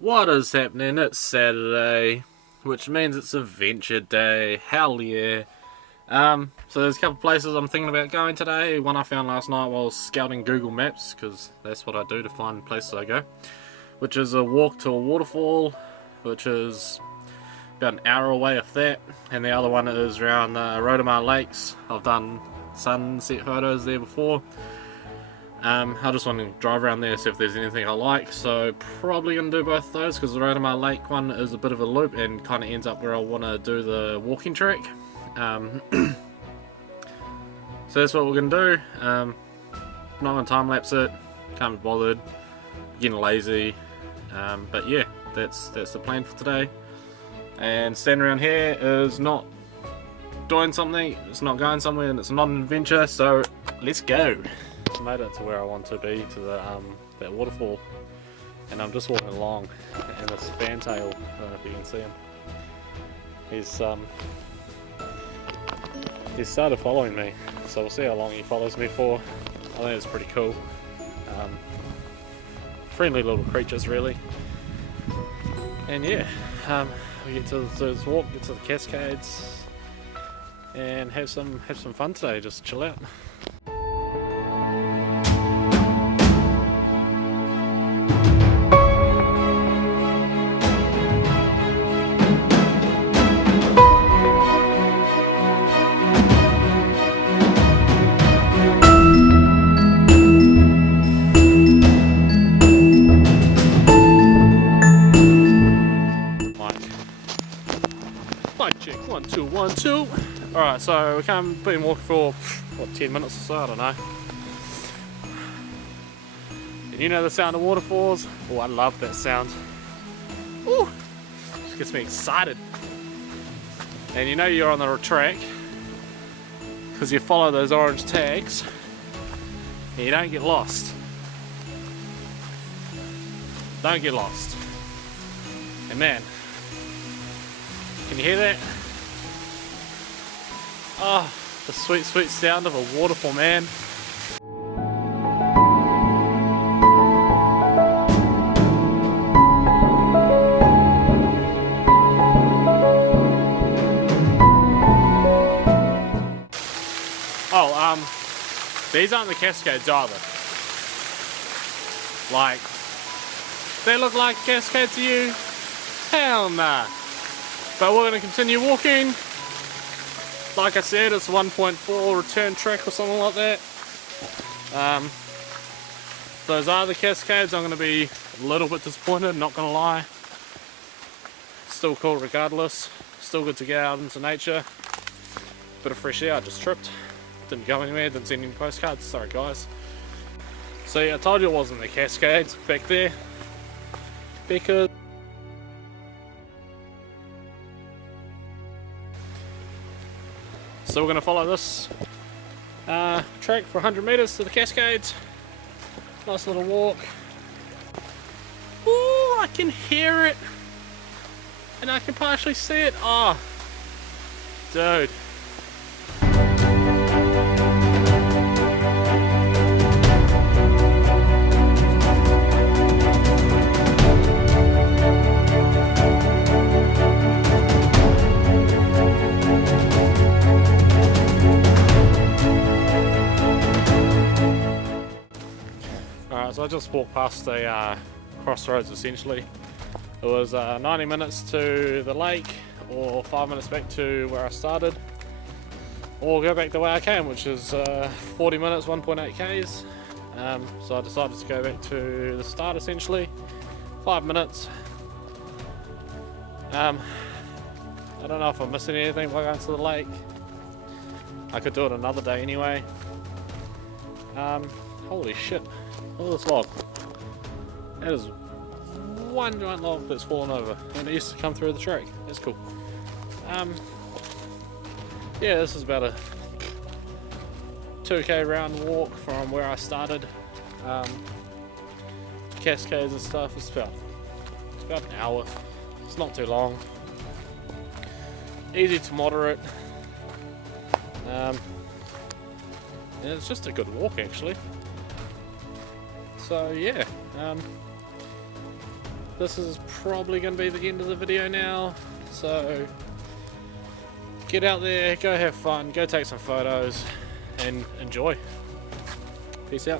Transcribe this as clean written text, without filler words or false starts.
What is happening? It's Saturday, which means it's adventure day. Hell yeah. So there's a couple places I'm thinking about going today. One I found last night while scouting Google Maps, because that's what I do to find places I go. Which is a walk to a waterfall, which is about an hour away if that. And the other one is around Rotomar Lakes. I've done sunset photos there before. I just want to drive around there, see if there's anything I like, so probably going to do both of those, because the Rotomar Lake one is a bit of a loop and kind of ends up where I want to do the walking track. So that's what we're going to do. Not going to time lapse it, can't be bothered, getting lazy, but yeah, that's the plan for today. And standing around here is not doing something, it's not going somewhere, and it's not an adventure, so let's go. Made it to where I want to be, to the that waterfall, and I'm just walking along, and this fantail, I don't know if you can see him, he's started following me, so we'll see how long he follows me for. I think it's pretty cool. Friendly little creatures really. And yeah, we get to this walk, get to the Cascades, and have some fun today, just chill out. Mic check, 1 2 1 2. Alright, so we can't been walking for what, 10 minutes or so, I don't know. And you know the sound of waterfalls? Oh, I love that sound. Ooh, just gets me excited. And you know you're on the track because you follow those orange tags and you don't get lost. Don't get lost. And man, can you hear that? Oh, the sweet, sweet sound of a waterfall, man. Oh, these aren't the Cascades either. Like, they look like Cascades to you? Hell nah. But we're going to continue walking. Like I said, it's 1.4 return track or something like that. Those are the Cascades. I'm going to be a little bit disappointed, not going to lie. Still cool regardless. Still good to get out into nature. Bit of fresh air, I just tripped. Didn't go anywhere, didn't send any postcards. Sorry guys. So yeah, I told you it wasn't the Cascades back there. Because so we're going to follow this track for 100 meters to the Cascades. Nice little walk. Ooh, I can hear it. And I can partially see it. Oh, dude. So I just walked past a crossroads essentially. It was 90 minutes to the lake, or 5 minutes back to where I started, or go back the way I came, which is 40 minutes, 1.8 k's. So I decided to go back to the start essentially, 5 minutes. I don't know if I'm missing anything by going to the lake. I could do it another day anyway. Holy shit. Look at this log. That is one giant log that's fallen over, and it used to come through the track. That's cool. Yeah, this is about a 2k round walk from where I started. Cascades and stuff. It's about an hour. It's not too long. Easy to moderate. And it's just a good walk actually. So yeah, this is probably going to be the end of the video now, so get out there, go have fun, go take some photos and enjoy. Peace out.